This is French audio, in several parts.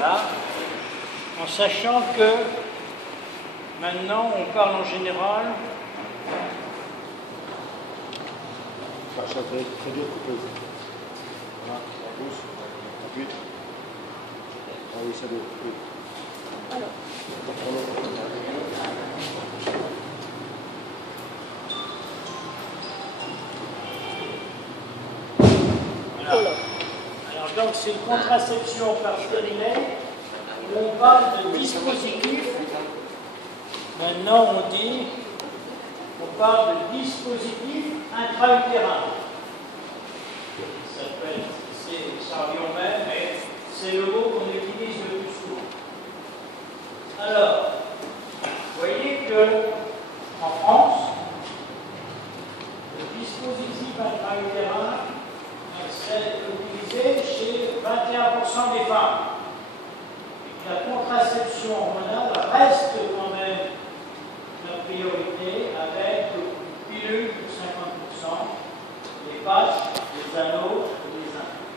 Voilà. En sachant que maintenant on parle en général. Ça très bien coupé. Voilà, la gauche, appuie. Ah oui, ça doit couper. Alors. Voilà. Alors donc c'est une contraception par stérilet où on parle de dispositif. Maintenant on parle de dispositif intra-utérin. Ça revient au même, mais c'est le mot qu'on utilise le plus souvent. Alors, vous voyez que en France, le dispositif intra-utérin c'est utilisé chez 21% des femmes. Et que la contraception hormonale reste quand même la priorité avec une pilule de 50%, les patchs, les anneaux et les implants.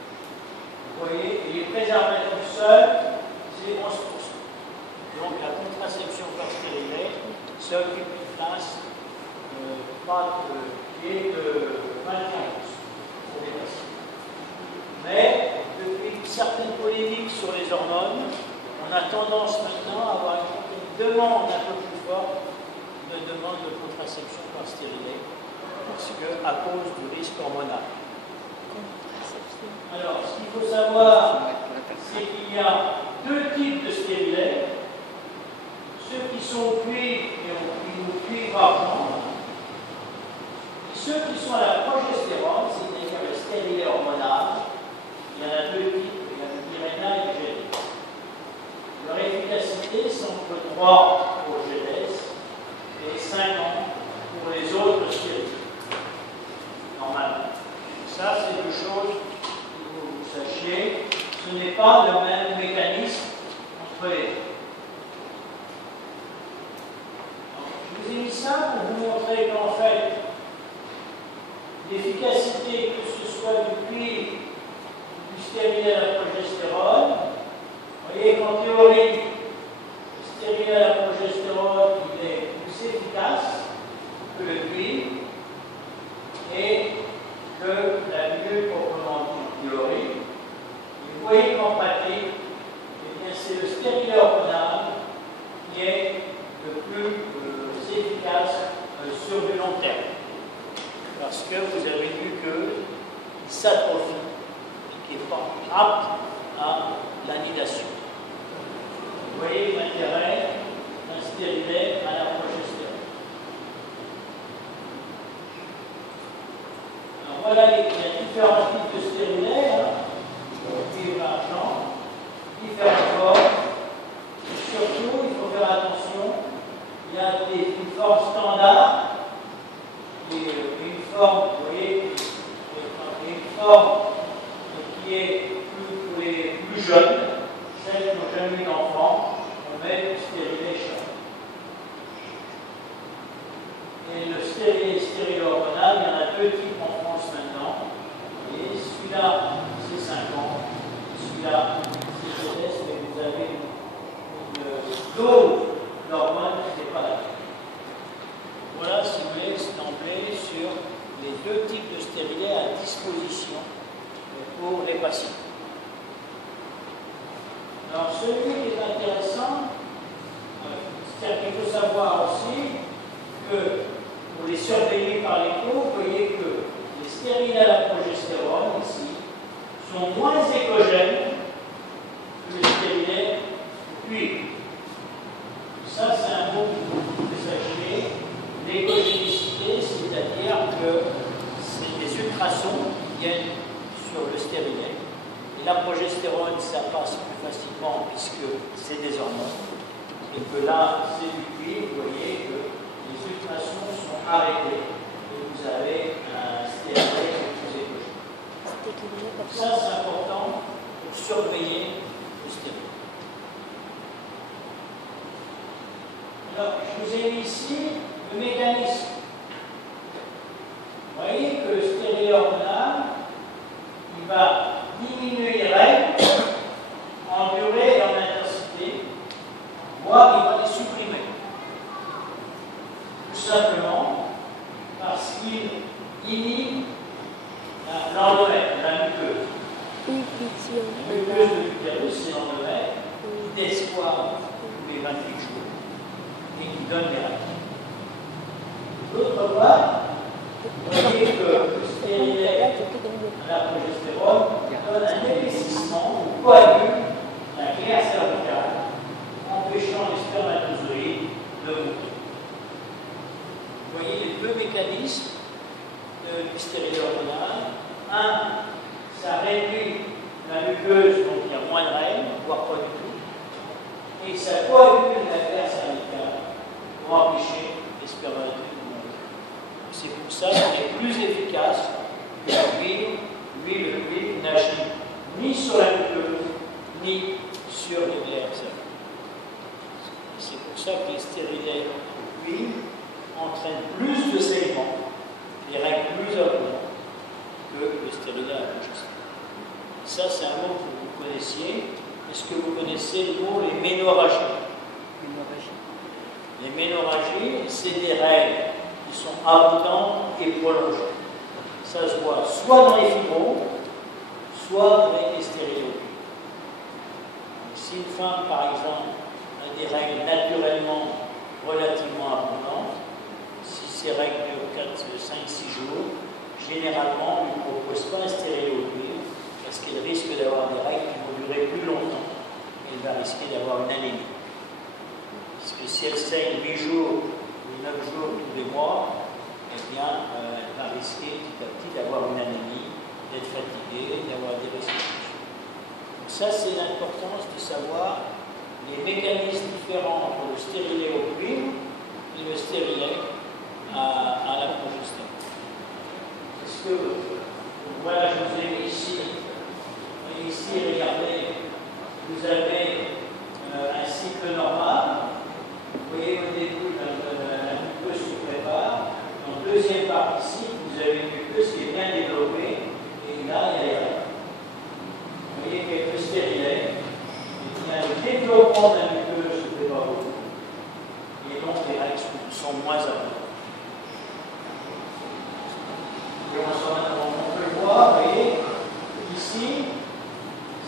Vous voyez, et les préservatifs seuls, c'est 11%. Donc la contraception par stérilet, ça occupe une place qui est de 21% pour les patients. Mais depuis une certaine polémique sur les hormones, on a tendance maintenant à avoir une demande un peu plus forte de demande de contraception par stérilet, parce que à cause du risque hormonal. Alors, ce qu'il faut savoir, c'est qu'il y a deux types de stérilets, ceux qui sont au cuivre et au cuivre argent, et ceux qui sont à la progestérone, c'est-à-dire le stérilet hormonal. Il y en a deux types, il y a le Mirena et le GLS. Leur efficacité sont entre 3 pour le GLS et 5 ans pour les autres stériles, normalement. Ça, c'est deux choses que vous sachiez. Ce n'est pas le même mécanisme entre les deux. Je vous ai mis ça pour vous montrer qu'en fait, l'efficacité, que ce soit du cuivre, du stérilet à la progestérone, vous voyez qu'en théorie, le stérilet à la progestérone, il est plus efficace que le cuivre et que la pilule proprement dit en théorie. Et vous voyez qu'en pratique, eh bien, c'est le stérilet hormonal qui est le plus efficace sur du long terme. Parce que vous avez vu qu'il s'atrophie et qu'il n'est pas apte à l'anidation. Vous voyez l'intérêt d'un stérilet à la progestérone. Alors voilà, il y a différents types de stérilets, cuivre, argent, différentes formes. Et surtout, il faut faire attention, il y a une forme standard et une forme, vous voyez, une forme qui est pour les plus jeunes, celles qui n'ont jamais eu d'enfant, on met le stérilet chaud. Et le stérilet hormonal, il y en a deux types en France maintenant. Et celui-là, c'est 5 ans. Celui-là, c'est GLS, mais vous avez une dose d'hormones qui n'est pas la même. Voilà, si vous voulez, c'est d'emblée sur les deux types de stérilets à disposition pour les patients. Alors, celui qui est intéressant, c'est-à-dire qu'il faut savoir aussi que pour les surveiller par l'écho, vous voyez que les stérilets à la progestérone, ici, sont moins écogènes que les stérilets au cuivre. Ça, c'est un mot que vous sachiez. L'écogénicité, c'est-à-dire que c'est des ultrasons qui viennent sur le stérilet. Et la progestérone, ça passe plus facilement puisque c'est des hormones. Et que là, c'est du cuivre, vous voyez que les ultrasons sont arrêtés. Et vous avez un stérilet plus écogène. Ça, c'est important pour surveiller le stérilet. Alors, je vous ai mis ici le mécanisme. Vous voyez que le stérilet hormonal, il va diminuer les règles en durée et en coagule la glaire cervicale, empêchant les spermatozoïdes de monter. Vous voyez les deux mécanismes du stérilet hormonal. Un, ça réduit la muqueuse, donc il y a moins de règles, voire pas du tout. Et ça coagule la glaire cervicale pour empêcher les spermatozoïdes de monter. C'est pour ça qu'il est plus efficace que l'huile. L'huile n'agit ni sur la muqueuse, ni sur les glaires cervicales. C'est pour ça que les stérilets d'huile entraînent plus de saignements, les règles plus abondantes que le stérilet à progestérone. Ça, c'est un mot que vous connaissiez. Est-ce que vous connaissez le mot les ménorragies? Les ménorragies, c'est des règles qui sont abondantes et prolongées. Ça se voit soit dans les fibroses, soit avec les stérilés. Si une femme, par exemple, a des règles naturellement relativement abondantes, si ces règles durent 4, 5, 6 jours, généralement, on ne lui propose pas un stéréoduire parce qu'elle risque d'avoir des règles qui vont durer plus longtemps. Elle va risquer d'avoir une anémie. Parce que si elle saigne 8 jours ou 9 jours tous les mois, eh bien, elle va risquer petit à petit d'avoir une anémie, d'être fatiguée, d'avoir des restrictions. Donc ça, c'est l'importance de savoir les mécanismes différents entre le stérilet au cuivre et le stérilet à la progestérone. Est-ce que, voilà, je vous ai mis ici, regardez, vous avez un cycle normal. Vous voyez au début, la muqueuse se prépare. En deuxième partie ici, vous avez une muqueuse qui est bien développée. Et là, il y a les règles. Vous voyez quelques stérilets. Il y a le développement de la muqueuse se prépare beaucoup. Et donc, les règles sont moins abondantes. Et on peut le voir, vous voyez, ici,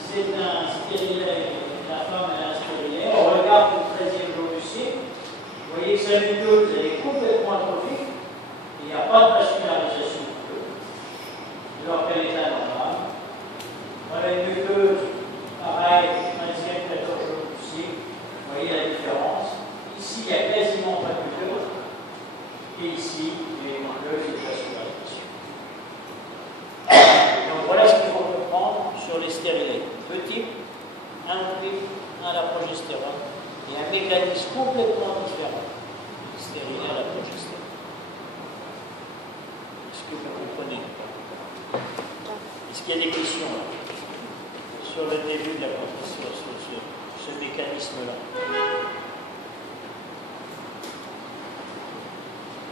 c'est un stérilet, la femme a un stérilet. On regarde le 13e jour du cycle. Vous voyez que sa muqueuse, elle est complètement atrophique. Il n'y a pas de vascularisation muqueuse, alors qu'elle est anormale. Voilà une muqueuse, pareil, 13e, 14 jours du cycle. Vous voyez la différence. Ici, il n'y a quasiment pas de muqueuse. Et ici, il y a une muqueuse et de vascularisation. Donc voilà ce qu'il faut comprendre sur les stérilets. Petit, un cuivre, un à la progestérone, et un mécanisme complètement différent du stérilet à la progestérone. Est-ce que vous comprenez? Est-ce qu'il y a des questions là, sur le début de la progestérone, sur ce mécanisme-là?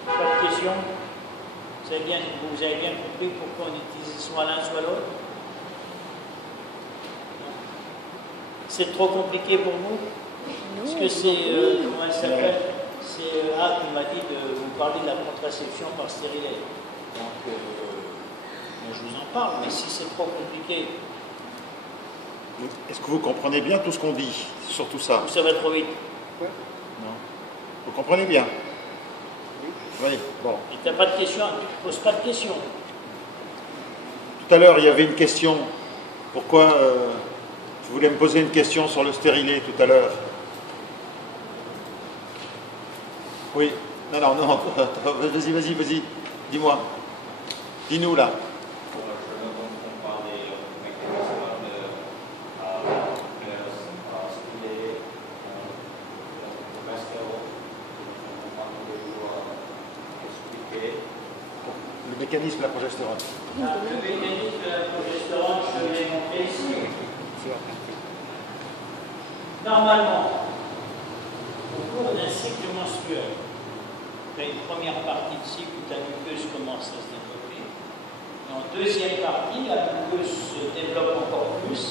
Pas de questions? Vous avez bien compris pourquoi on utilise soit l'un soit l'autre? C'est trop compliqué pour vous? Est-ce que c'est, comment elle s'appelle? C'est qui m'a dit de vous parler de la contraception par stérilet. Donc, moi je vous en parle, mais si c'est trop compliqué. Est-ce que vous comprenez bien tout ce qu'on dit sur tout ça? Ou ça va trop vite? Non. Vous comprenez bien? Oui, bon. Et tu n'as pas de questions? Tu ne poses pas de questions? Tout à l'heure, il y avait une question. Pourquoi tu voulais me poser une question sur le stérilet tout à l'heure? Oui. Non. Vas-y. Dis-moi. Dis-nous là. Le mécanisme de la progestérone. Le mécanisme de la progestérone, je l'ai montré ici. Normalement, au cours d'un cycle menstruel, tu as une première partie de cycle où ta muqueuse commence à se développer. Et en deuxième partie, la muqueuse se développe encore plus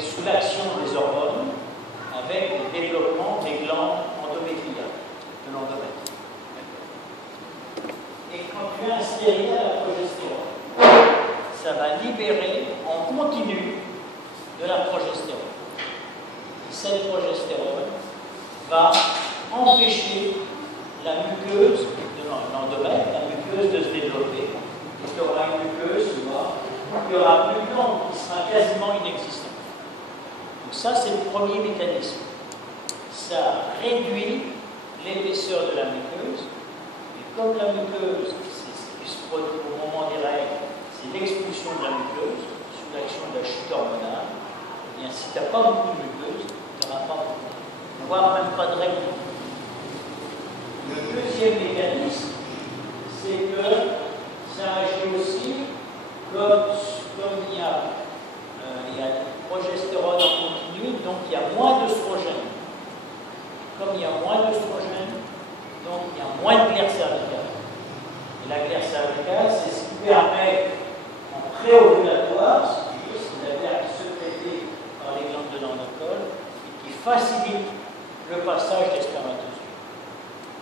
sous l'action des hormones, avec le développement des glandes endométriales, de l'endomètre. Et quand tu as un stérilet à la progestérone, ça va libérer en continu de la progestérone. Cette progestérone va empêcher la muqueuse de l'endomètre, la muqueuse de se développer. Et tu auras une muqueuse, tu vois, il y aura plus de glande qui sera quasiment inexistante. Donc ça, c'est le premier mécanisme. Ça réduit l'épaisseur de la muqueuse, et comme la muqueuse, c'est ce qui se produit au moment des règles, c'est l'expulsion de la muqueuse sous l'action de la chute hormonale, eh bien, si tu n'as pas beaucoup de muqueuse, tu n'auras pas beaucoup, voire même pas de règles. Le deuxième mécanisme, c'est que ça agit aussi comme il y a du progestérone en continu, donc il y a moins d'œstrogène. Comme il y a moins d'œstrogène, donc il y a moins de glaire cervicale. Et la glaire cervicale, c'est ce qui permet, en préovulatoire, c'est la glaire qui se sécrétée par les glandes de l'endothèle et qui facilite le passage des spermatozoïdes.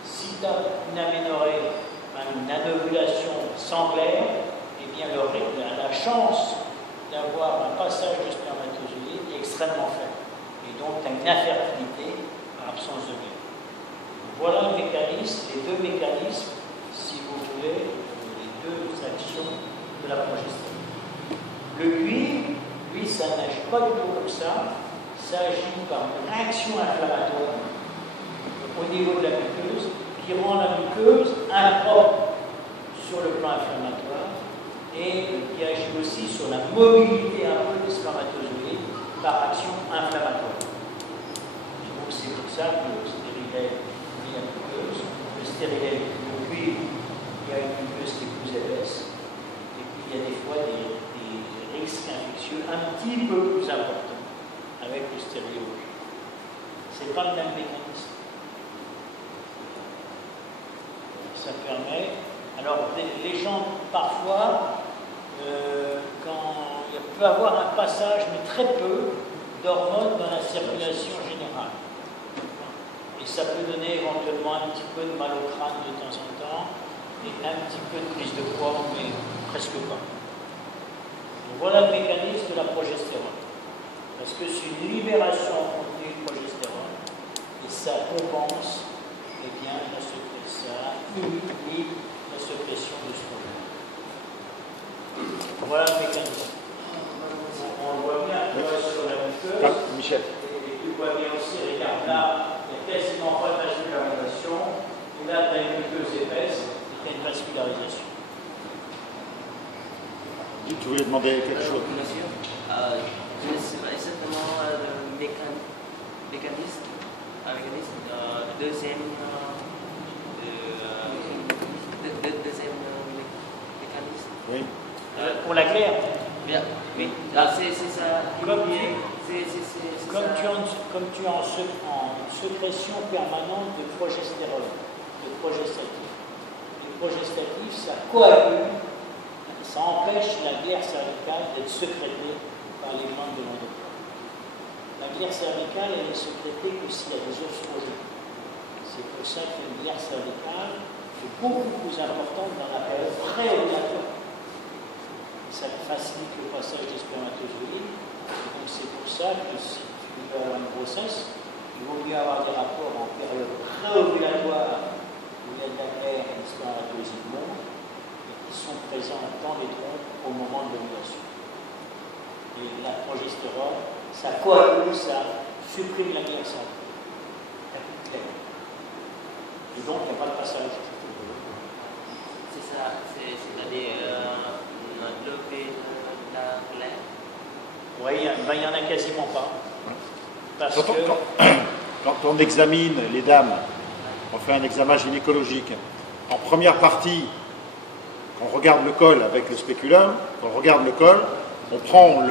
Si tu as une aménorrhée, une anovulation sans glaire, eh bien la chance d'avoir un passage de spermatozoïdes est extrêmement faible. Et donc tu as une infertilité par absence de glaire. Voilà le mécanisme, les deux mécanismes, si vous voulez, les deux actions de la progestérone. Le cuivre, lui, ça n'agit pas du tout comme ça agit par une réaction inflammatoire au niveau de la muqueuse qui rend la muqueuse impropre sur le plan inflammatoire et qui agit aussi sur la mobilité un peu des spermatozoïdes par action inflammatoire. Et donc c'est pour ça que le stérilet et la muqueuse, le stérilet, le cuivre, il y a une muqueuse qui est plus épaisse, et puis il y a des fois des risques infectieux un petit peu plus importants avec le stérilet. Ce n'est pas le même mécanisme. Ça permet. Alors, les gens, parfois, quand il peut avoir un passage, mais très peu, d'hormones dans la circulation générale. Et ça peut donner éventuellement un petit peu de mal au crâne de temps en temps, et un petit peu de prise de poids, mais presque pas. Donc, voilà le mécanisme de la progestérone. Parce que c'est une libération en continu de progestérone, et ça compense, eh bien, ça inhibe la sécrétion d'œstrogène. Voilà le mécanisme. On le voit bien, tu vois, sur la muqueuse. Michel. Et tu vois bien aussi, regarde là, il n'y a quasiment pas de vascularisation. Et là, tu as une muqueuse épaisse et tu as une vascularisation. Tu voulais demander quelque chose? Monsieur, je ne sais pas exactement le mécanisme, deuxième mécanisme. Oui. Pour la glaire. Bien. Oui. C'est ça. Comme tu es en sécrétion permanente de progestérone, de progestatif. Le progestatif, ça coagule, ça empêche la glaire cervicale d'être sécrétée par les glandes de l'endothèle. La glaire cervicale, elle est sécrétée que s'il y a des oestrogènes. C'est pour ça qu'une glaire cervicale est beaucoup plus importante dans la période préovulatoire. Ça facilite le passage des spermatozoïdes. Donc c'est pour ça que si tu veux avoir une grossesse, il vaut mieux avoir des rapports en période préovulatoire où il y a de la glaire et des spermatozoïdes longs et qui sont présents dans les trompes au moment de l'ovulation. Et la progestérone, ça coagule, ça supprime la glaire cervicale. Et donc il n'y a pas de passage. C'est ça, c'est-à-dire lever la glaire. Oui, il n'y en a quasiment pas. Parce Quand on examine les dames, on fait un examen gynécologique. En première partie, on regarde le col avec le spéculum, on regarde le col, on prend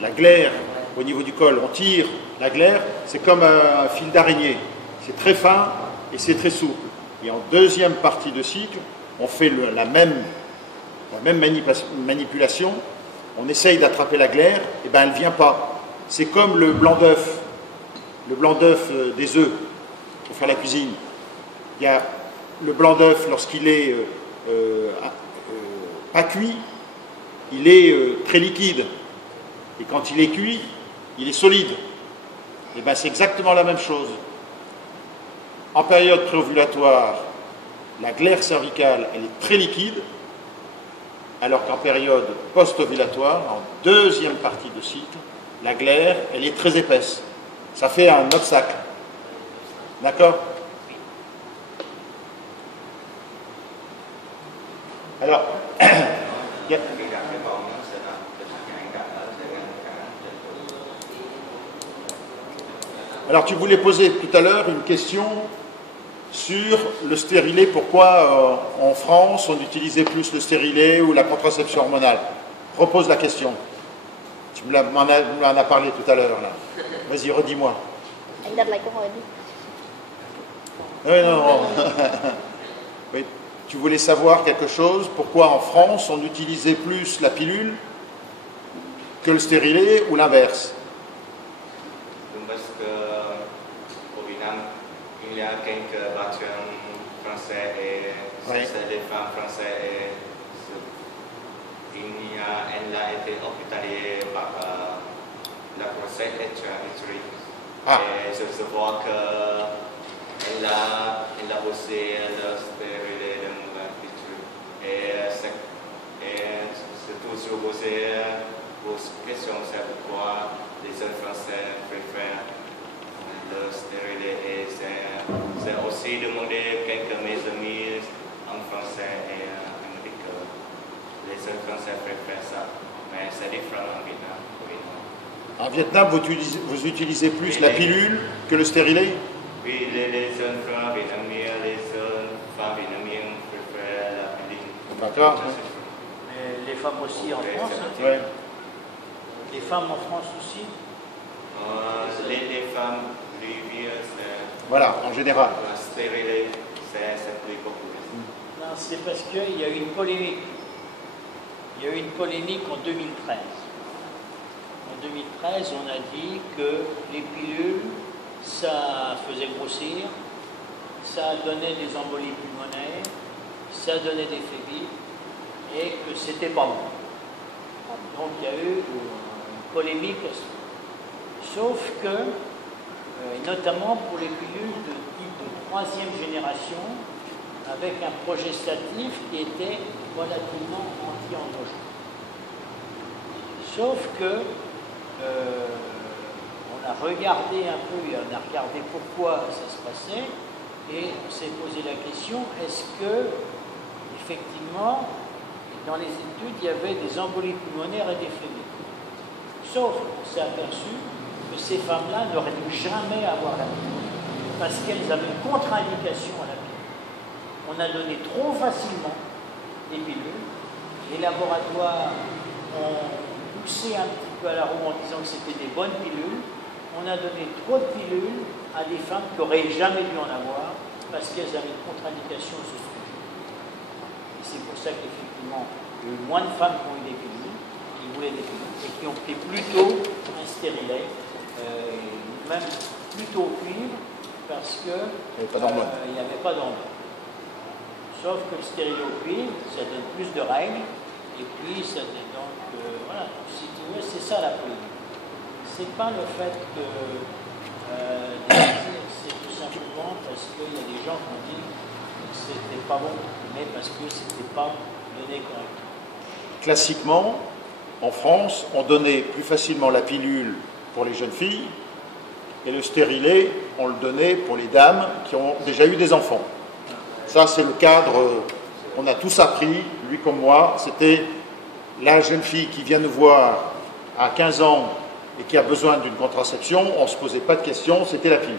la glaire au niveau du col, on tire la glaire, c'est comme un fil d'araignée. C'est très fin et c'est très souple. Et en deuxième partie de cycle, on fait la même manipulation, on essaye d'attraper la glaire, et bien elle ne vient pas. C'est comme le blanc d'œuf des œufs pour faire la cuisine. Il y a le blanc d'œuf, lorsqu'il est pas cuit, il est très liquide. Et quand il est cuit, il est solide. Et bien c'est exactement la même chose. En période préovulatoire, la glaire cervicale, elle est très liquide, alors qu'en période post-ovulatoire, en deuxième partie de cycle, la glaire, elle est très épaisse. Ça fait un obstacle. D'accord? Alors, alors tu voulais poser tout à l'heure une question sur le stérilet, pourquoi en France on utilisait plus le stérilet ou la contraception hormonale. Repose la question. Tu m'en as parlé tout à l'heure là. Vas-y, redis-moi. Anh đặt lại câu hỏi đi. Oui, non. Oui, tu voulais savoir quelque chose, pourquoi en France on utilisait plus la pilule que le stérilet ou l'inverse? Parce qu'au Vietnam, il y a quelques bâtiments français et c'est des femmes françaises et elle a été hospitalisée par la grossesse extra-utérine. Et je vois qu'elle a posé le stérilet de mon utérus. Et c'est toujours posé vos questions, c'est pourquoi les jeunes français préfèrent le stérilet. Et c'est aussi demandé quelques mes amis en français et en Amérique. Les jeunes français préfèrent ça, mais c'est différent en Vietnam. En Vietnam, vous utilisez plus la pilule que le stérilet? Oui, les jeunes femmes vietnamiennes, les jeunes femmes vietnamiennes préfèrent la pilule. D'accord. Mais les femmes aussi en France? Ouais. Les femmes en France aussi? Les femmes libyennes, c'est... Voilà, en général. La stérilet, c'est plus populaire. Non, c'est parce qu'il y a eu une polémique. Il y a eu une polémique en 2013. En 2013, on a dit que les pilules, ça faisait grossir, ça donnait des embolies pulmonaires, ça donnait des phlébite, et que c'était pas bon. Donc il y a eu une polémique. Sauf que, notamment pour les pilules de type de troisième génération, avec un progestatif qui était relativement anti-androgène. Sauf que on a regardé un peu, on a regardé pourquoi ça se passait, et on s'est posé la question, est-ce que, effectivement, dans les études, il y avait des embolies pulmonaires et des phlébites. Sauf qu'on s'est aperçu que ces femmes-là n'auraient dû jamais avoir la pilule, parce qu'elles avaient une contre-indication à la pilule. On a donné trop facilement des pilules, les laboratoires ont poussé un petit peu à la roue en disant que c'était des bonnes pilules. On a donné trop de pilules à des femmes qui n'auraient jamais dû en avoir parce qu'elles avaient une contre-indication à ce sujet. Et c'est pour ça qu'effectivement, il y a eu moins de femmes qui ont eu des pilules, qui voulaient des pilules, et qui ont pris plutôt un stérilet, même plutôt au cuivre, parce qu'il n'y avait pas d'hormones. Sauf que le stérilet au cuivre, ça donne plus de règles, et puis ça donne donc, voilà, si tu veux, c'est ça la polémique. C'est pas le fait que c'est tout simplement parce qu'il y a des gens qui ont dit que c'était pas bon, mais parce que c'était pas donné correctement. Classiquement, en France, on donnait plus facilement la pilule pour les jeunes filles et le stérilet, on le donnait pour les dames qui ont déjà eu des enfants. Ça, c'est le cadre qu'on a tous appris, lui comme moi. C'était la jeune fille qui vient nous voir à 15 ans et qui a besoin d'une contraception, on ne se posait pas de questions, c'était la pilule.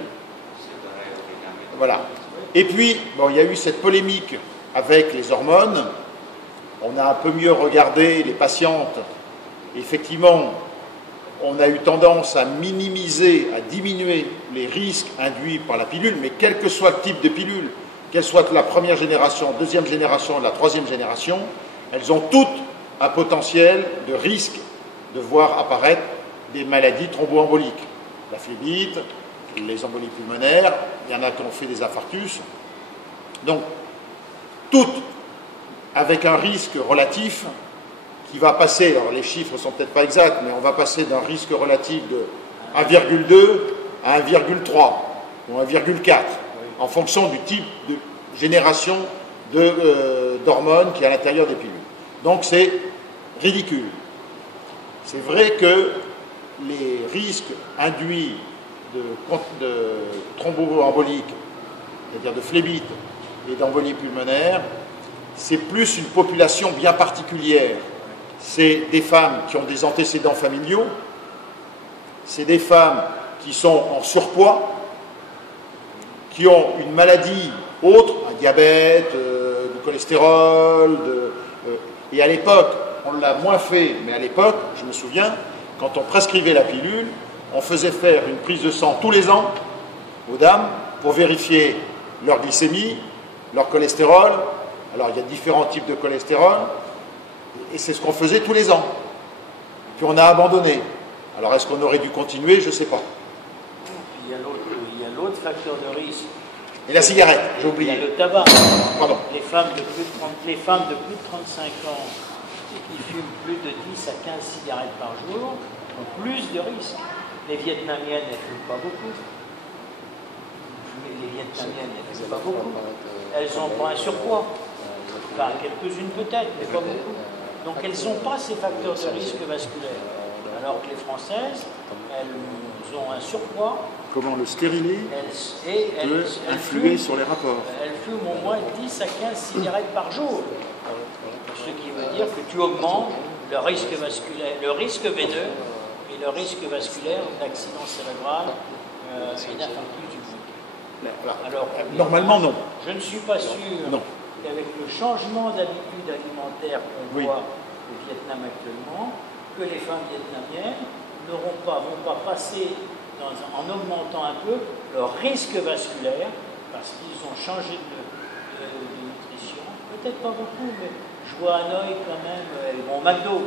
Voilà. Et puis, bon, il y a eu cette polémique avec les hormones. On a un peu mieux regardé les patientes. Effectivement, on a eu tendance à minimiser, à diminuer les risques induits par la pilule, mais quel que soit le type de pilule, qu'elle soit de la première génération, deuxième génération, de la troisième génération, elles ont toutes un potentiel de risque de voir apparaître des maladies thromboemboliques. La phlébite, les embolies pulmonaires, il y en a qui ont fait des infarctus. Donc, toutes avec un risque relatif qui va passer, alors les chiffres ne sont peut-être pas exacts, mais on va passer d'un risque relatif de 1,2 à 1,3 ou 1,4 en fonction du type de génération d'hormones qui est à l'intérieur des pilules. Donc c'est ridicule. C'est vrai que les risques induits de thromboembolique, c'est-à-dire de phlébite et d'embolie pulmonaire, c'est plus une population bien particulière. C'est des femmes qui ont des antécédents familiaux, c'est des femmes qui sont en surpoids, qui ont une maladie autre, un diabète, du cholestérol, et à l'époque, on l'a moins fait, mais à l'époque, je me souviens, quand on prescrivait la pilule, on faisait faire une prise de sang tous les ans aux dames pour vérifier leur glycémie, leur cholestérol. Alors il y a différents types de cholestérol, et c'est ce qu'on faisait tous les ans. Puis on a abandonné. Alors est-ce qu'on aurait dû continuer? Je ne sais pas. Il y a l'autre facteur de risque. Et la cigarette, j'ai oublié. Il y a le tabac. Pardon. Les femmes de plus de 35 ans qui fument plus de 10 à 15 cigarettes par jour ont plus de risques. Les Vietnamiennes, elles ne fument pas beaucoup. Les Vietnamiennes, elles ne fument pas beaucoup. Elles ont pas un surpoids. Enfin, quelques-unes peut-être, mais pas beaucoup. Donc elles n'ont pas ces facteurs de risque vasculaire. Alors que les Françaises, elles ont un surpoids. Comment le stérilet peut influer sur les rapports. Elles fument au moins 10 à 15 cigarettes par jour. Ce qui veut dire que tu augmentes le risque vasculaire, le risque veineux et le risque vasculaire d'accident cérébral et d'infarctus du foie. Alors, normalement, non. Je ne suis pas sûr qu'avec le changement d'habitude alimentaire qu'on voit au Vietnam actuellement, que les femmes vietnamiennes vont pas passer en augmentant un peu leur risque vasculaire parce qu'ils ont changé de nutrition. Peut-être pas beaucoup, mais je vois Hanoï quand même, elles vont au McDo.